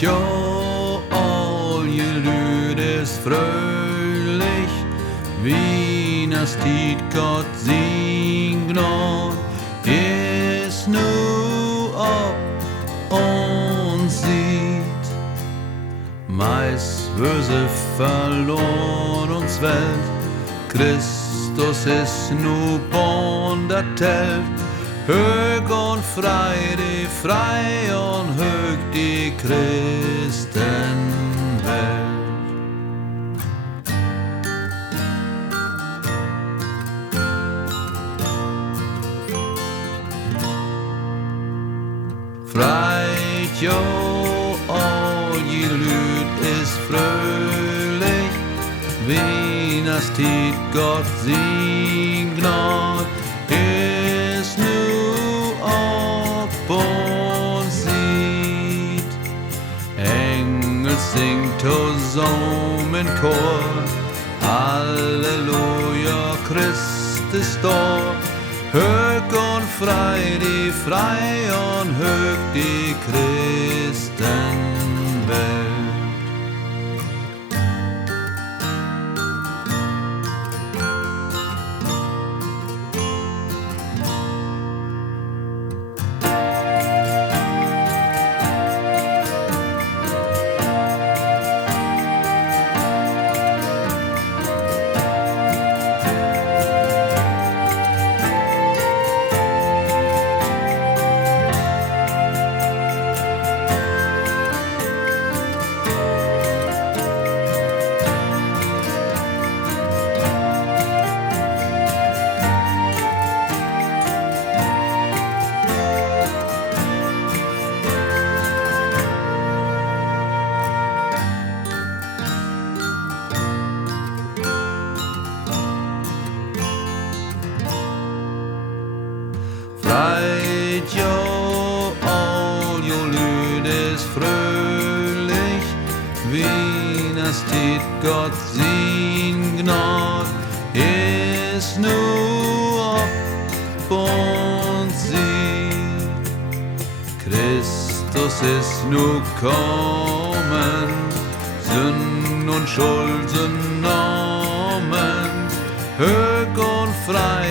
jo, all je Lüd ist fröhlich, Wieners Tiet Gott sing Gnad, ist nu ob uns sieht. Meist böse verloren uns Welt, Christus ist nu born der Telt, hög und frei und hög die Christenwelt. Freit jo, all je Lüd ist fröhlich, Wieners Tiet Gott sing Gnad, ist nu ob uns sieht. Engel singt zusammen Chor, Halleluja, Christ ist da. Hög und frei und hög die Christenwelt. Freit jo, all jo Lüd ist fröhlich, Wieners Tiet Gott sing Gnad, ist nu ob uns sieht. Christus ist nu kommen, Sünd und Schuld sind Namen, hög und frei